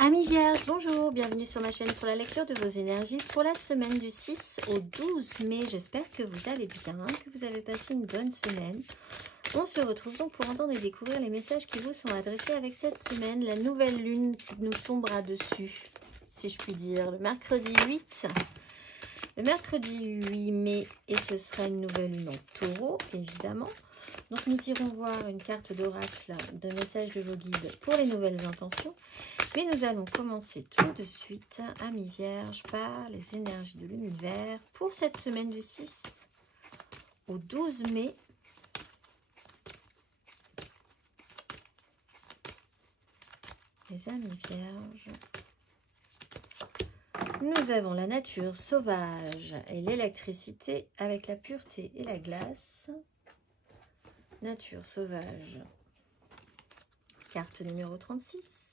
Amis vierges, bonjour, bienvenue sur ma chaîne sur la lecture de vos énergies pour la semaine du 6 au 12 mai. J'espère que vous allez bien, que vous avez passé une bonne semaine. On se retrouve donc pour entendre et découvrir les messages qui vous sont adressés avec cette semaine, la nouvelle lune qui nous tombera dessus, si je puis dire, le mercredi 8. Le mercredi 8 mai, et ce sera une nouvelle lune en taureau, évidemment. Donc nous irons voir une carte d'oracle de message de vos guides pour les nouvelles intentions. Mais nous allons commencer tout de suite, amis vierges, par les énergies de l'univers pour cette semaine du 6 au 12 mai. Les amis vierges, nous avons la nature sauvage et l'électricité avec la pureté et la glace. Nature sauvage, carte numéro 36.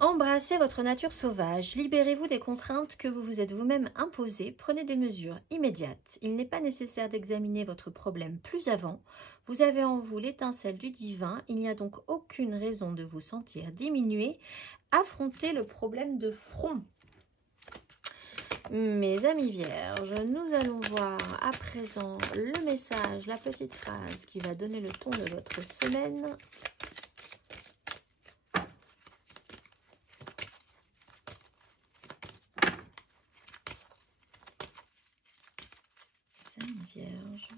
Embrassez votre nature sauvage, libérez-vous des contraintes que vous vous êtes vous-même imposées, prenez des mesures immédiates. Il n'est pas nécessaire d'examiner votre problème plus avant, vous avez en vous l'étincelle du divin, il n'y a donc aucune raison de vous sentir diminué, affrontez le problème de front. Mes amis vierges, nous allons voir à présent le message, la petite phrase qui va donner le ton de votre semaine. Les amis vierges.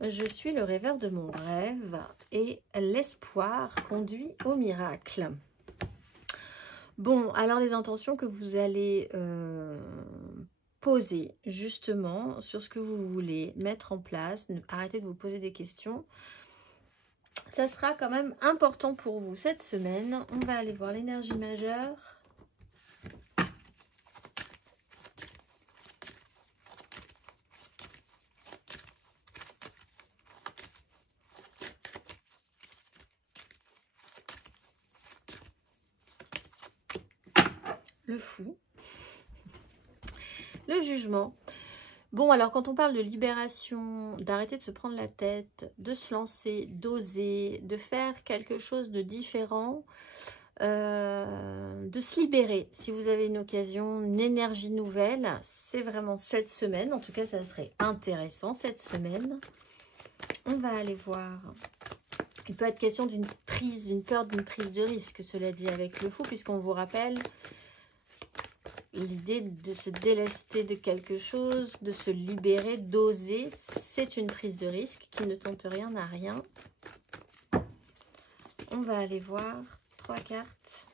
Je suis le rêveur de mon rêve et l'espoir conduit au miracle. Bon, alors les intentions que vous allez poser justement sur ce que vous voulez mettre en place, arrêtez de vous poser des questions. Ça sera quand même important pour vous cette semaine. On va aller voir l'énergie majeure. Le fou, le jugement. Bon, alors quand on parle de libération, d'arrêter de se prendre la tête, de se lancer, d'oser, de faire quelque chose de différent, de se libérer, si vous avez une occasion, une énergie nouvelle, c'est vraiment cette semaine. En tout cas, ça serait intéressant cette semaine. On va aller voir. Il peut être question d'une prise, d'une peur d'une prise de risque, cela dit, avec le fou, puisqu'on vous rappelle l'idée de se délester de quelque chose, de se libérer, d'oser, c'est une prise de risque qui ne tente rien à rien. On va aller voir 3 cartes.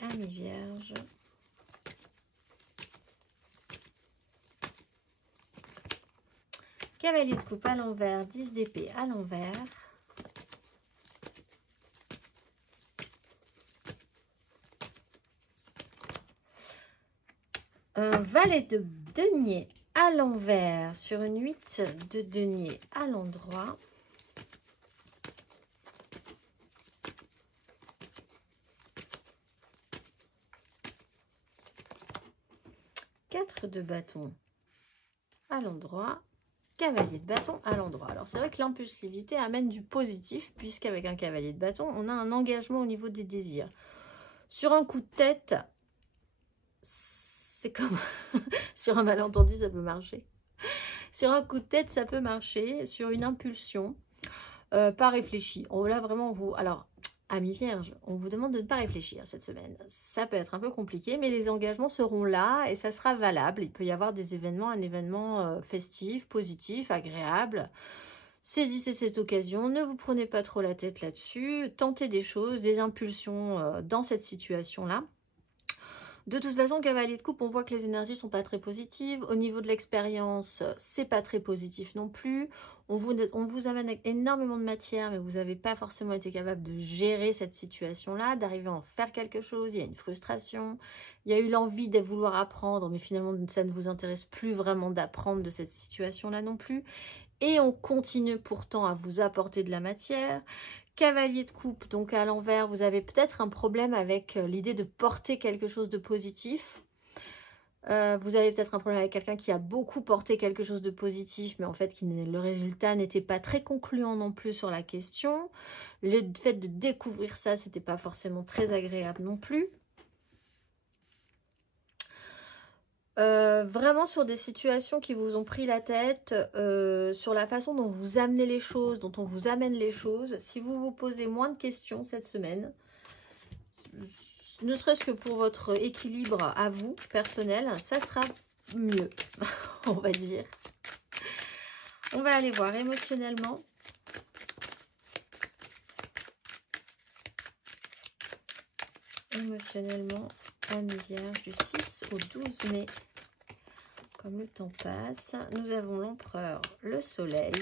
Amis vierges. Cavalier de coupe à l'envers, 10 d'épée à l'envers. Un valet de denier à l'envers sur une 8 de denier à l'endroit. Quatre de bâton à l'endroit. Cavalier de bâton à l'endroit. Alors c'est vrai que l'impulsivité amène du positif puisqu'avec un cavalier de bâton, on a un engagement au niveau des désirs. Sur un coup de tête, c'est comme sur un malentendu, ça peut marcher. Sur un coup de tête, ça peut marcher. Sur une impulsion, pas réfléchi. On là vraiment vous. Alors, amis vierges, on vous demande de ne pas réfléchir cette semaine. Ça peut être un peu compliqué, mais les engagements seront là et ça sera valable. Il peut y avoir des événements, un événement festif, positif, agréable. Saisissez cette occasion, ne vous prenez pas trop la tête là-dessus. Tentez des choses, des impulsions dans cette situation-là. De toute façon, cavalier de coupe, on voit que les énergies ne sont pas très positives. Au niveau de l'expérience, c'est pas très positif non plus. On vous amène énormément de matière, mais vous n'avez pas forcément été capable de gérer cette situation-là, d'arriver à en faire quelque chose. Il y a une frustration, il y a eu l'envie de vouloir apprendre, mais finalement, ça ne vous intéresse plus vraiment d'apprendre de cette situation-là non plus. Et on continue pourtant à vous apporter de la matière. Cavalier de coupe, donc à l'envers, vous avez peut-être un problème avec l'idée de porter quelque chose de positif. Vous avez peut-être un problème avec quelqu'un qui a beaucoup porté quelque chose de positif, mais en fait, le résultat n'était pas très concluant non plus sur la question. Le fait de découvrir ça, c'était pas forcément très agréable non plus. Vraiment sur des situations qui vous ont pris la tête, sur la façon dont vous amenez les choses, dont on vous amène les choses. Si vous vous posez moins de questions cette semaine, ne serait-ce que pour votre équilibre à vous, personnel, ça sera mieux, on va dire. On va aller voir émotionnellement. Émotionnellement, Ami Vierge du 6 au 12 mai. Comme le temps passe, nous avons l'Empereur, le Soleil.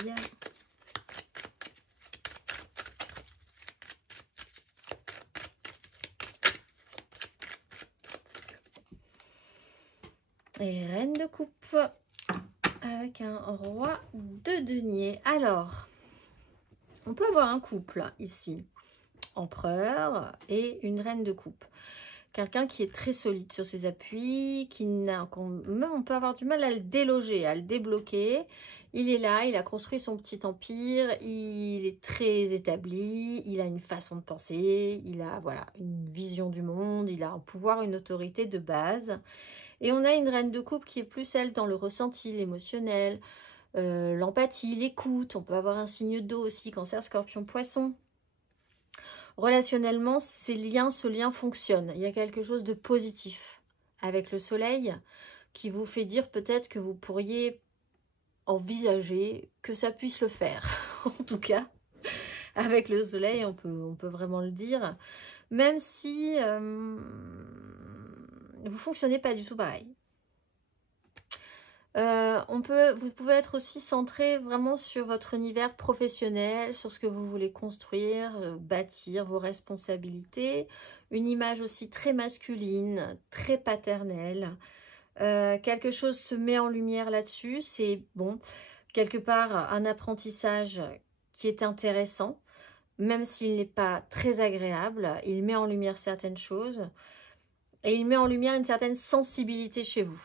Et Reine de coupe avec un Roi de denier. Alors, on peut avoir un couple ici, Empereur et une Reine de coupe. Quelqu'un qui est très solide sur ses appuis, même on peut avoir du mal à le déloger, à le débloquer. Il est là, il a construit son petit empire, il est très établi, il a une façon de penser, il a voilà une vision du monde, il a un pouvoir, une autorité de base. Et on a une Reine de coupe qui est plus celle dans le ressenti, l'émotionnel, l'empathie, l'écoute. On peut avoir un signe d'eau aussi, Cancer, Scorpion, Poisson. Relationnellement, ce lien fonctionne. Il y a quelque chose de positif avec le Soleil qui vous fait dire peut-être que vous pourriez envisager que ça puisse le faire. En tout cas, avec le Soleil, on peut vraiment le dire. Même si vous fonctionnez pas du tout pareil. Vous pouvez être aussi centré vraiment sur votre univers professionnel, sur ce que vous voulez construire, bâtir vos responsabilités. Une image aussi très masculine, très paternelle. Quelque chose se met en lumière là-dessus. C'est bon, quelque part un apprentissage qui est intéressant, même s'il n'est pas très agréable. Il met en lumière certaines choses et il met en lumière une certaine sensibilité chez vous.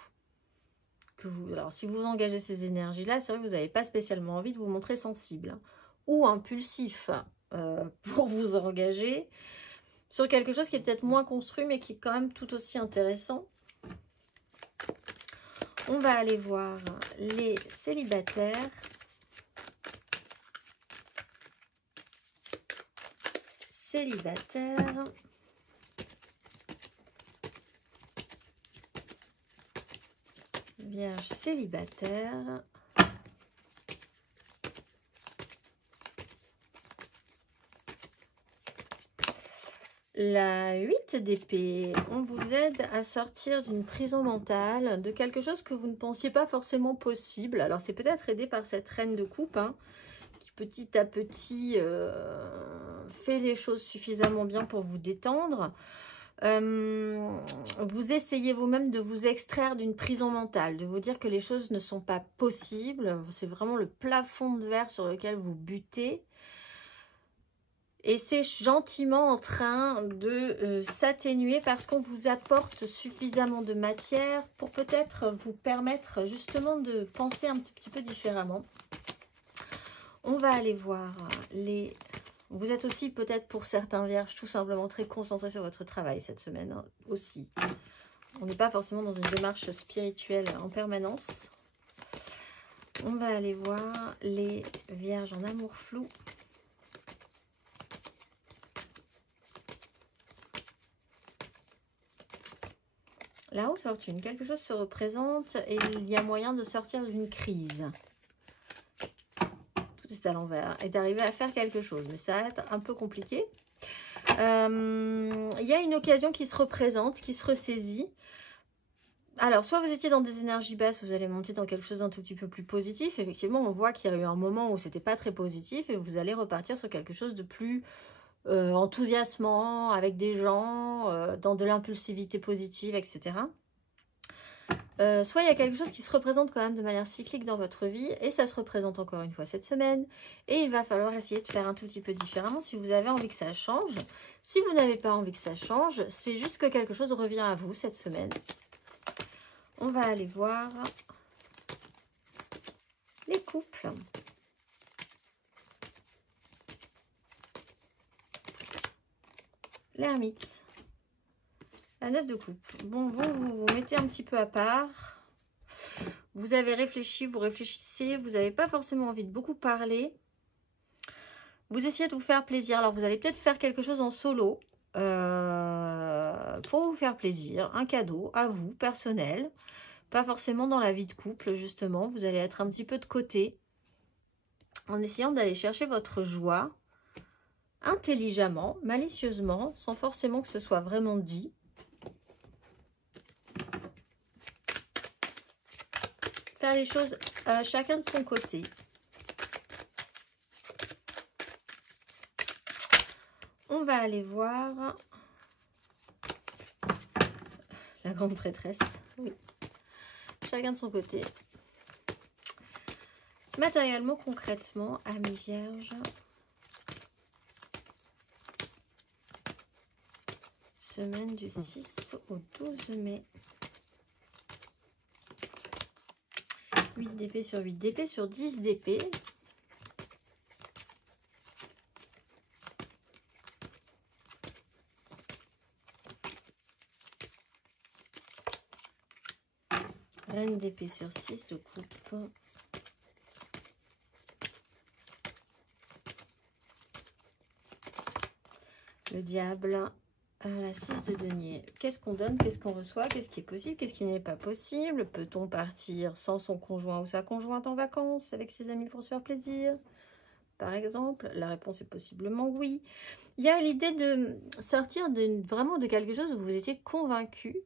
Alors, si vous engagez ces énergies-là, c'est vrai que vous n'avez pas spécialement envie de vous montrer sensible ou impulsif pour vous engager sur quelque chose qui est peut-être moins construit, mais qui est quand même tout aussi intéressant. On va aller voir les célibataires. Célibataires. Vierge célibataire. La 8 d'épée, on vous aide à sortir d'une prison mentale, de quelque chose que vous ne pensiez pas forcément possible. Alors c'est peut-être aidé par cette Reine de coupe, hein, qui petit à petit fait les choses suffisamment bien pour vous détendre. Vous essayez vous-même de vous extraire d'une prison mentale, de vous dire que les choses ne sont pas possibles. C'est vraiment le plafond de verre sur lequel vous butez. Et c'est gentiment en train de s'atténuer parce qu'on vous apporte suffisamment de matière pour peut-être vous permettre justement de penser un petit peu différemment. On va aller voir les... Vous êtes aussi peut-être pour certains vierges tout simplement très concentrés sur votre travail cette semaine hein, aussi. On n'est pas forcément dans une démarche spirituelle en permanence. On va aller voir les vierges en amour flou. La haute fortune, quelque chose se représente et il y a moyen de sortir d'une crise. À l'envers et d'arriver à faire quelque chose, mais ça va être un peu compliqué. Il y a une occasion qui se représente, qui se ressaisit. Alors, soit vous étiez dans des énergies basses, vous allez monter dans quelque chose d'un tout petit peu plus positif. Effectivement, on voit qu'il y a eu un moment où c'était pas très positif et vous allez repartir sur quelque chose de plus enthousiasmant, avec des gens, dans de l'impulsivité positive, etc. Soit il y a quelque chose qui se représente quand même de manière cyclique dans votre vie et ça se représente encore une fois cette semaine et il va falloir essayer de faire un tout petit peu différemment si vous avez envie que ça change. Si vous n'avez pas envie que ça change, c'est juste que quelque chose revient à vous cette semaine. On va aller voir les couples. L'ermite. La 9 de coupe. Bon, vous mettez un petit peu à part. Vous avez réfléchi, vous réfléchissez. Vous n'avez pas forcément envie de beaucoup parler. Vous essayez de vous faire plaisir. Alors, vous allez peut-être faire quelque chose en solo. Pour vous faire plaisir. Un cadeau à vous, personnel. Pas forcément dans la vie de couple, justement. Vous allez être un petit peu de côté. En essayant d'aller chercher votre joie. Intelligemment, malicieusement, sans forcément que ce soit vraiment dit. Faire les choses chacun de son côté. On va aller voir la grande prêtresse. Oui. Chacun de son côté. Matériellement, concrètement, amis vierges. Semaine du 6 au 12 mai. 8 d'épée sur 8 d'épée sur 10 d'épée. Reine d'épée sur 6 de coupe. Le diable. La 6 de denier. Qu'est-ce qu'on donne? Qu'est-ce qu'on reçoit? Qu'est-ce qui est possible? Qu'est-ce qui n'est pas possible? Peut-on partir sans son conjoint ou sa conjointe en vacances avec ses amis pour se faire plaisir? Par exemple, la réponse est possiblement oui. Il y a l'idée de sortir vraiment de quelque chose où vous étiez convaincu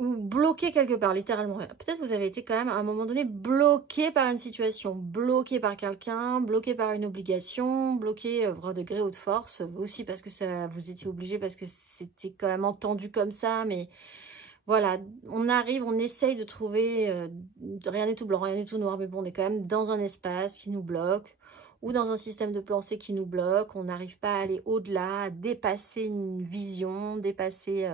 ou bloqué quelque part, littéralement. Peut-être vous avez été quand même à un moment donné bloqué par une situation, bloqué par quelqu'un, bloqué par une obligation, bloqué de gré ou de force, aussi parce que ça vous étiez obligé, parce que c'était quand même entendu comme ça, mais voilà, on arrive, on essaye de trouver, rien n'est tout blanc, rien n'est tout noir, mais bon, on est quand même dans un espace qui nous bloque, ou dans un système de pensée qui nous bloque, on n'arrive pas à aller au-delà, à dépasser une vision, dépasser...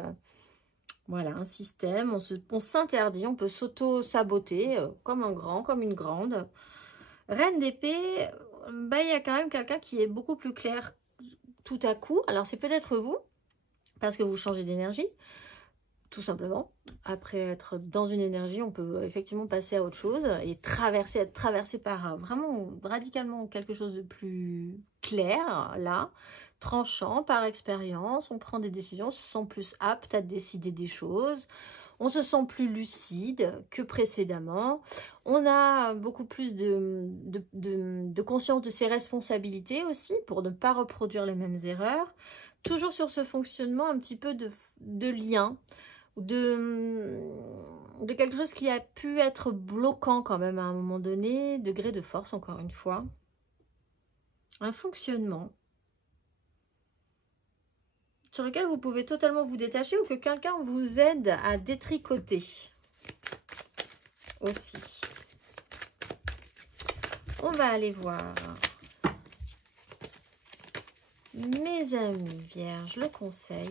voilà, un système, on s'interdit, on peut s'auto-saboter comme un grand, comme une grande. Reine d'épée, bah, il y a quand même quelqu'un qui est beaucoup plus clair tout à coup. Alors, c'est peut-être vous, parce que vous changez d'énergie, tout simplement. Après être dans une énergie, on peut effectivement passer à autre chose et être traversé par vraiment radicalement quelque chose de plus clair, là. Tranchant par expérience, on prend des décisions, on se sent plus apte à décider des choses, on se sent plus lucide que précédemment, on a beaucoup plus de conscience de ses responsabilités aussi pour ne pas reproduire les mêmes erreurs, toujours sur ce fonctionnement un petit peu de lien, de quelque chose qui a pu être bloquant quand même à un moment donné, degré de force encore une fois, un fonctionnement sur lequel vous pouvez totalement vous détacher ou que quelqu'un vous aide à détricoter aussi. On va aller voir mes amis vierges, le conseil.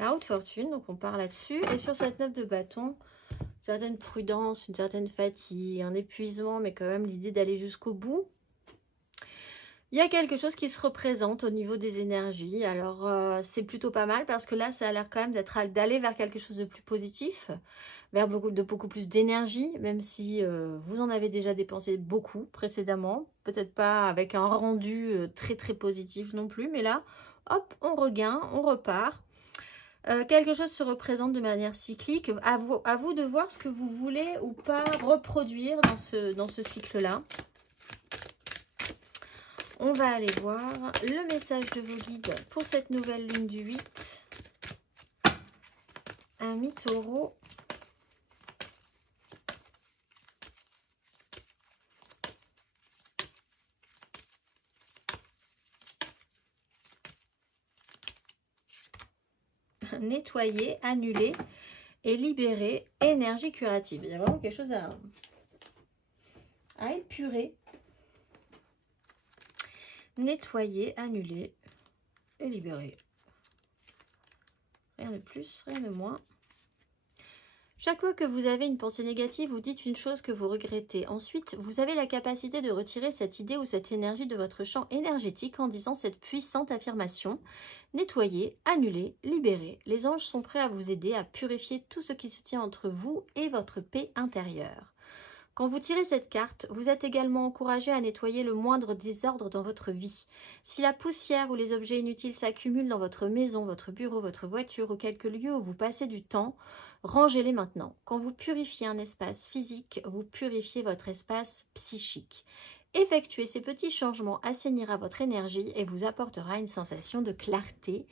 La haute fortune, donc on part là-dessus. Et sur cette 9 de bâton, une certaine prudence, une certaine fatigue, un épuisement, mais quand même l'idée d'aller jusqu'au bout. Il y a quelque chose qui se représente au niveau des énergies. Alors, c'est plutôt pas mal parce que là, ça a l'air quand même d'aller vers quelque chose de plus positif, vers beaucoup plus d'énergie, même si vous en avez déjà dépensé beaucoup précédemment. Peut-être pas avec un rendu très positif non plus, mais là, hop, on regagne, on repart. Quelque chose se représente de manière cyclique. À vous de voir ce que vous voulez ou pas reproduire dans ce cycle-là. On va aller voir le message de vos guides pour cette nouvelle lune du 8. Amis taureau. Nettoyer, annuler et libérer, énergie curative. Il y a vraiment quelque chose à épurer nettoyer, annuler et libérer. Rien de plus, rien de moins. Chaque fois que vous avez une pensée négative, vous dites une chose que vous regrettez. Ensuite, vous avez la capacité de retirer cette idée ou cette énergie de votre champ énergétique en disant cette puissante affirmation. Nettoyer, annuler, libérer. Les anges sont prêts à vous aider à purifier tout ce qui se tient entre vous et votre paix intérieure. Quand vous tirez cette carte, vous êtes également encouragé à nettoyer le moindre désordre dans votre vie. Si la poussière ou les objets inutiles s'accumulent dans votre maison, votre bureau, votre voiture ou quelques lieux où vous passez du temps, rangez-les maintenant. Quand vous purifiez un espace physique, vous purifiez votre espace psychique. Effectuer ces petits changements assainira votre énergie et vous apportera une sensation de clarté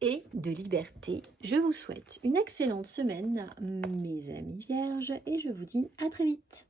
et de liberté. Je vous souhaite une excellente semaine, mes amis vierges, et je vous dis à très vite.